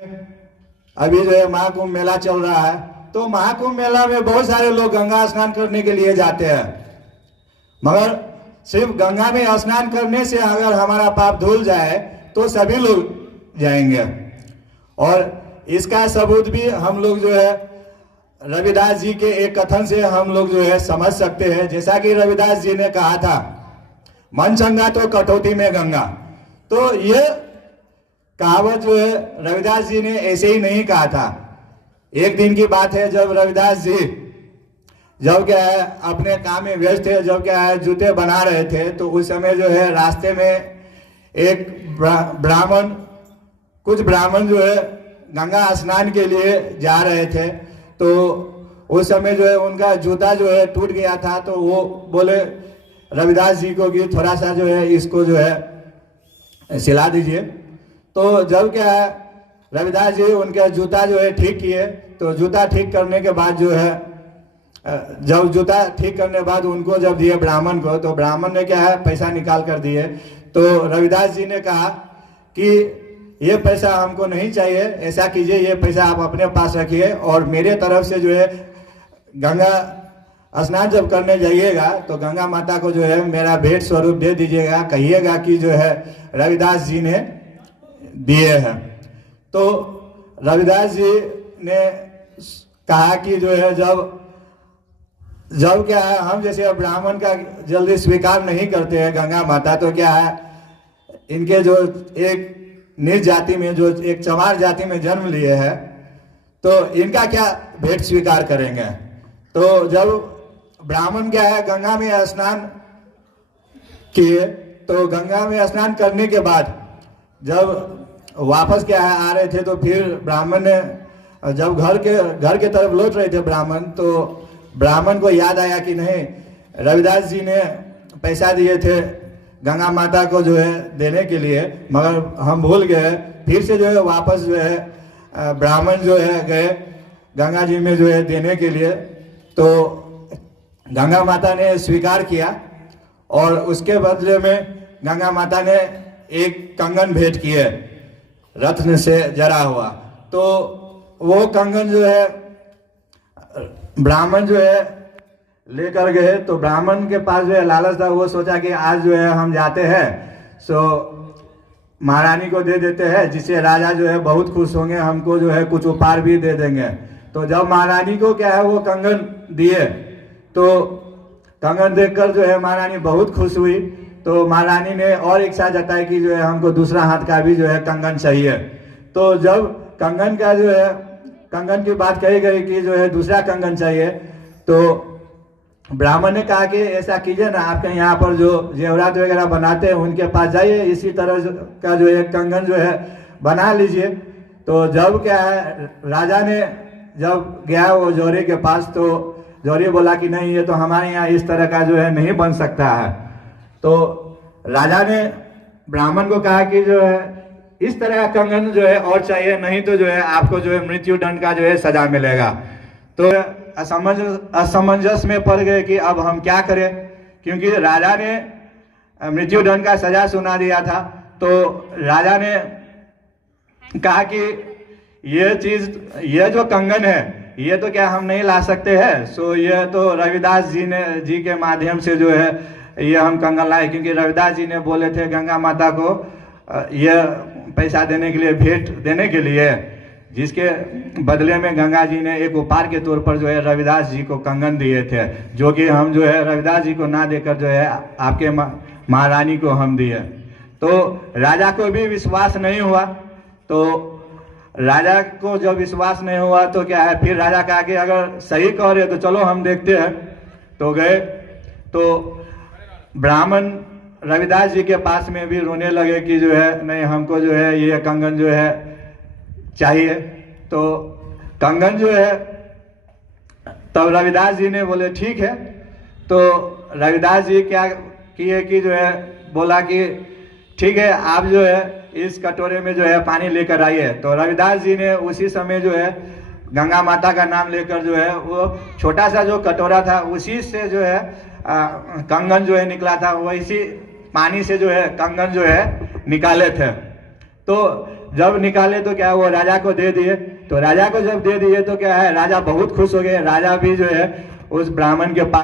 अभी जो है महाकुंभ मेला चल रहा है, तो महाकुंभ मेला में बहुत सारे लोग गंगा स्नान करने के लिए जाते हैं, मगर सिर्फ गंगा में स्नान करने से अगर हमारा पाप धुल जाए तो सभी लोग जाएंगे। और इसका सबूत भी हम लोग जो है रविदास जी के एक कथन से हम लोग जो है समझ सकते हैं। जैसा कि रविदास जी ने कहा था, मन चंगा तो कटौती में गंगा। तो ये कहावत जो है रविदास जी ने ऐसे ही नहीं कहा था। एक दिन की बात है, जब रविदास जी जब क्या है अपने काम में व्यस्त थे, जब क्या है जूते बना रहे थे, तो उस समय जो है रास्ते में एक ब्राह्मण, कुछ ब्राह्मण जो है गंगा स्नान के लिए जा रहे थे। तो उस समय जो है उनका जूता जो है टूट गया था, तो वो बोले रविदास जी को कि थोड़ा सा जो है इसको जो है सिला दीजिए। तो जब क्या है रविदास जी उनका जूता जो है ठीक किए, तो जूता ठीक करने के बाद जो है जब जूता ठीक करने के बाद उनको जब दिए ब्राह्मण को, तो ब्राह्मण ने क्या है पैसा निकाल कर दिए। तो रविदास जी ने कहा कि ये पैसा हमको नहीं चाहिए, ऐसा कीजिए ये पैसा आप अपने पास रखिए और मेरे तरफ से जो है गंगा स्नान जब करने जाइएगा तो गंगा माता को जो है मेरा भेंट स्वरूप दे दीजिएगा, कहिएगा कि जो है रविदास जी ने दिए हैं। तो रविदास जी ने कहा कि जो है जब क्या है हम जैसे ब्राह्मण का जल्दी स्वीकार नहीं करते हैं गंगा माता, तो क्या है इनके जो एक नीच जाति में, जो एक चमार जाति में जन्म लिए हैं, तो इनका क्या भेंट स्वीकार करेंगे। तो जब ब्राह्मण क्या है गंगा में स्नान किए, तो गंगा में स्नान करने के बाद जब वापस क्या है आ रहे थे, तो फिर ब्राह्मण ने जब घर के तरफ लौट रहे थे ब्राह्मण, तो ब्राह्मण को याद आया कि नहीं रविदास जी ने पैसा दिए थे गंगा माता को जो है देने के लिए, मगर हम भूल गए। फिर से जो है वापस जो है ब्राह्मण जो है गए गंगा जी में जो है देने के लिए। तो गंगा माता ने स्वीकार किया और उसके बदले में गंगा माता ने एक कंगन भेंट किए रत्न से जड़ा हुआ। तो वो कंगन जो है ब्राह्मण जो है लेकर गए। तो ब्राह्मण के पास जो है लालच था, वो सोचा कि आज जो है हम जाते हैं सो महारानी को दे देते हैं, जिससे राजा जो है बहुत खुश होंगे, हमको जो है कुछ उपहार भी दे देंगे। तो जब महारानी को क्या है वो कंगन दिए, तो कंगन देखकर जो है महारानी बहुत खुश हुई। तो महारानी ने और इच्छा जताई कि जो है हमको दूसरा हाथ का भी जो है कंगन चाहिए। तो जब कंगन का जो है कंगन की बात कही गई कि जो है दूसरा कंगन चाहिए, तो ब्राह्मण ने कहा कि ऐसा कीजिए ना, आपके यहाँ पर जो जेवरात वगैरह बनाते हैं उनके पास जाइए, इसी तरह का जो एक कंगन जो है बना लीजिए। तो जब क्या है राजा ने जब गया वो जौहरी के पास, तो जौहरी बोला कि नहीं ये तो हमारे यहाँ इस तरह का जो है नहीं बन सकता है। तो राजा ने ब्राह्मण को कहा कि जो है इस तरह का कंगन जो है और चाहिए, नहीं तो जो है आपको जो है मृत्यु दंड का जो है सजा मिलेगा। तो असमंजस में पड़ गए कि अब हम क्या करें, क्योंकि राजा ने मृत्यु दंड का सजा सुना दिया था। तो राजा ने कहा कि ये जो कंगन है ये तो क्या हम नहीं ला सकते हैं, सो ये तो रविदास जी के माध्यम से जो है ये हम कंगन लाए, क्योंकि रविदास जी ने बोले थे गंगा माता को ये पैसा देने के लिए, भेंट देने के लिए, जिसके बदले में गंगा जी ने एक उपहार के तौर पर जो है रविदास जी को कंगन दिए थे, जो कि हम जो है रविदास जी को ना देकर जो है आपके महारानी को हम दिए। तो राजा को भी विश्वास नहीं हुआ। तो राजा को जब विश्वास नहीं हुआ तो क्या है फिर राजा कहा कि अगर सही कह रहे तो चलो हम देखते हैं। तो गए, तो ब्राह्मण रविदास जी के पास में भी रोने लगे कि जो है नहीं हमको जो है ये कंगन जो है चाहिए। तो कंगन जो है तब रविदास जी ने बोले ठीक है। तो रविदास जी क्या किए कि जो है बोला कि ठीक है आप जो है इस कटोरे में जो है पानी लेकर आइए। तो रविदास जी ने उसी समय जो है गंगा माता का नाम लेकर जो है वो छोटा सा जो कटोरा था उसी से जो है कंगन जो है निकला था, वैसी पानी से जो है कंगन जो है निकाले थे। तो जब निकाले तो क्या वो राजा को दे दिए। तो राजा को जब दे दिए तो क्या है, राजा बहुत खुश हो गए। राजा भी जो है उस ब्राह्मण के पास